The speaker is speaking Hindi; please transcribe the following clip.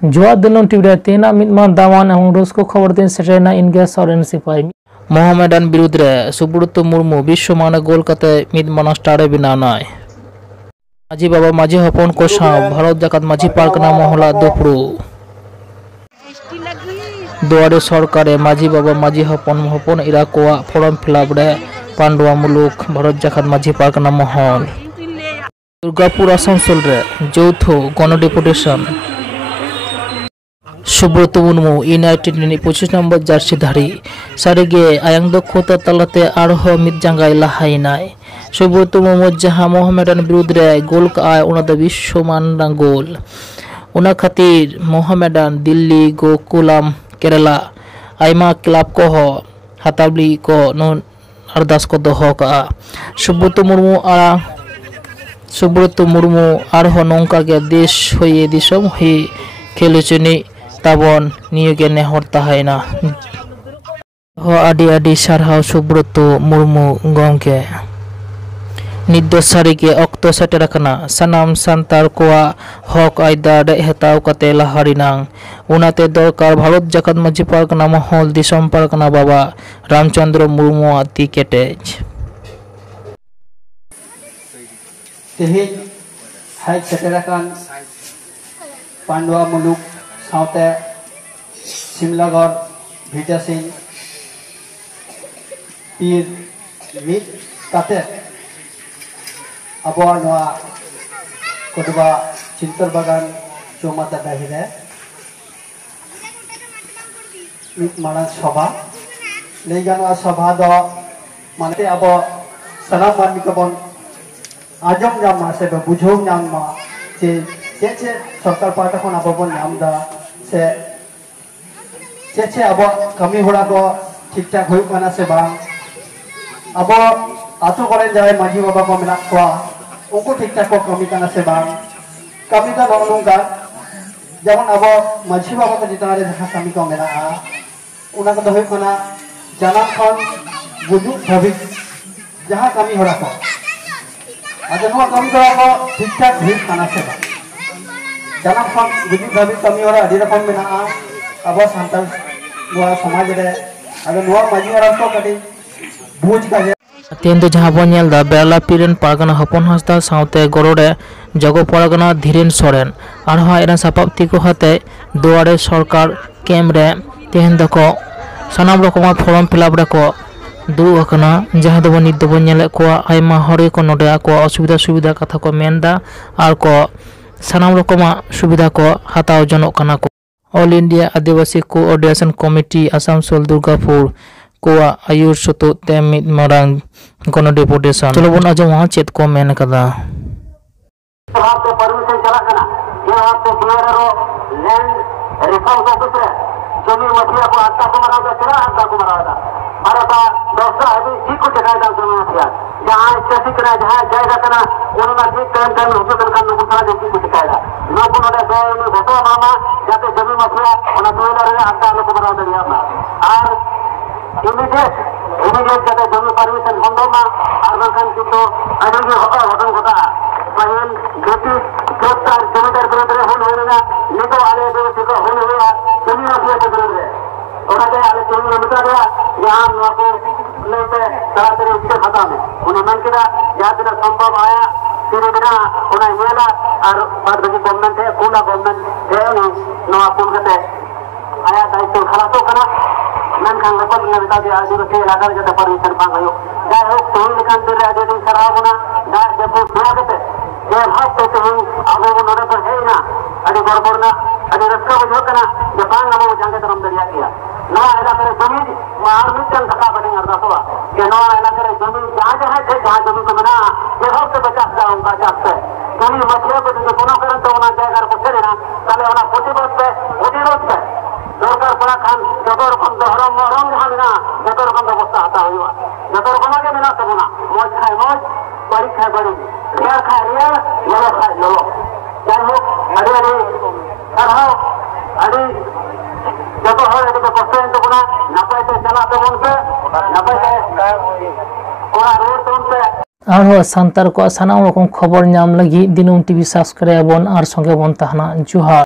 जोआ दिनों टीवी तेना मिदमा दावान एवं रस्को खबर दिन सेटेना इनगे सरेन सिपाही मोहम्मदान विरुद्ध रे सुब्रत मुर्मू विश्व मान गोल कते मिदमाना स्टारे बिनानाय माजी बाबा माजी हपन को साव भारत जाकात माजी पारकना महला दुपड़ू दुआरे सरकारे माजी बाबा माजी हपन हपन इरा कोआ फॉर्म फिलअप रे पांडुआ मुलुक भारत जाकात माजी पारकना महल दुर्गापुर आसानसोल रे जौथो गण deputation Subrata Murmu united 25 number jersey धारी सारिगे आयांग दक्षता तलाते आरह मिद जांगाय लाहायनाय सुब्रत मुर्मू जहां मोहम्मदान विरुद्ध रे गोल काय उना द विश्वमान गोल उना खातिर मोहम्मदान दिल्ली गोकुलम केरला आयमा क्लब को हाताबली को नन अरदास को दोहो का सुब्रत मुर्मू आरह नौका के देश होये दिसम ही खेलुचुनी ताबन नियोगे नेहर ताहायना आदि आदि सारहाव सुब्रत मुर्मू गंके निद्दो सारिगे अक्तो सेटेराकना सानाम सान्तार कोआ हक आयदा हेताव कते लाहारिनांग उनाते दरकार भारत जाकात माजी पारकना महल दिसम पारकना बाबा रामचंद्र मुर्मू आती केटेज तेहिन हाय सेटेराकान पांडुआ मुलुक साउते सिमलागढ़ भीटा सिंह पीर मित काते अबो नवा कोटबा चिंतर बागान चौमाता दाहिरे मित माना सभा लेगानवा सभा दो माने अबो सनाम मानमी कबन आजम जामा से बुझो नामा जे चे सरकार पार्टी खन अब नामदा से चे अब कमी हड़ा को ठीक ठाक होना से बांग अब आतो करें जाए माजी बाबा को मेना को उनको ठीक ठाक को कमी करना से बांग कमी का नौका जमन अब माजी बाबा को जितना जहाँ कमी को मेना उना को होना जाना खन गुजु भविक जहाँ कमी हड़ा को आज कमी करा को ठीक ठाक भीड़ करना से बांग जाना खन गुजु भविक कमी हड़ा अभी रकम मेना अब सानताल समाज रे अगर माजी हड़ा को कटी बुझ का तेन तो जहाँ बन नेलदा बेला पीरेन पारगना हपन हासदा साउते गरोड़े जगो पारगना धीरेन सोरेन आरहा एरन सापाब तिको हाते दुआरे सरकार कैम रे तेहन दको सानाम रकमा फॉर्म फिलअप रे को दुड़ुब आकना जहाँ दबो नित दबो नेले को आयमा हरे को नोडे को असुविधा सुविधा कथा को मेनदा आर को सानाम रकमा सुविधा को हाताव जनोक कना को ऑल इंडिया आदिवासी कोऑर्डिनेशन कमिटी आसानसोल दुर्गापुर कोआ आयुर सतो तेमित मारांग गण डेपुटेशन चलो बन आजम वहां चेत को मेन कदा आपके परमिशन चला कना ये आपके क्लियरो लैंड रिफॉर्म ऑफिस है जमीन मछलिया को हत्ता को मरा दे तेरा हत्ता को मरा दे अरे बा दोस्तों अभी ठीक को जगह दान जमीन मछलिया जहां स्टेशन कना जहां जाएगा कना उनमें ठीक टाइम हुजूर कर नु बुता दे की दिखाएगा लोग उन्होंने गए में घटो मामा जाते जमीन मछलिया उन्हें टूलर रे हत्ता को मरा दे यार और इमीडिएट जाते जमीन परमिशन बंदो मा आरबान कितो अडगी होटन होता पहन गति जोतार जमीदार बरोबर होना नितो आले दो सिको होना जमीन मछलिया के बरोबर उन्होंने आले जमीन मिटा दिया यहां को लेते तारे इसके खत्म है उन्हें मन किया याद संभव आया तीन बिना उन्हें मेला और बाद में गवर्नमेंट है पूरा गवर्नमेंट है नवा पूर्ण करते आया दायित्व खलासो कना मेनखान लेपन में बता दिया आदिवासी इलाका जते परमिशन पांग हो जाय हो तो लेकिन दिल आदि दिन सराबना दा जब दुआ करते जे भाग तो हम आगो नोडे पर है ना अडी गड़बड़ना अडी रस्का बुझो कना जे पांग अब जांगे तरम दरिया किया नवा इलाका रे जमीन मार मिटन धक्का बने अरदासवा के नवा इलाका रे जमीन जहां है जहां जमीन को बना जे हो तो बचा दा उनका चाहते जमीन मछलियों को जो कोनो करन तो उना जायगा रे पूछे ना ताले उना प्रतिरोध पे सरकार पड़ा खान जत रकम धरम मरम जहाँ बिना जत रकम व्यवस्था हता हुआ जत रकम के बिना तब ना मौज खाए मौज बड़ी खाए बड़ी रियल खाए रियल ललो खाए ललो जान हो अरे अरे अरहाओ अरे जत हो अरे तो कष्ट तो बना नपाय से चला तो बन पे नपाय से पूरा रोड तो उन पे आरो सांतार को सानाम रकम खबर नाम लगी दिनुम टीवी सब्सक्राइब बन आर संगे बन तहना जुहार।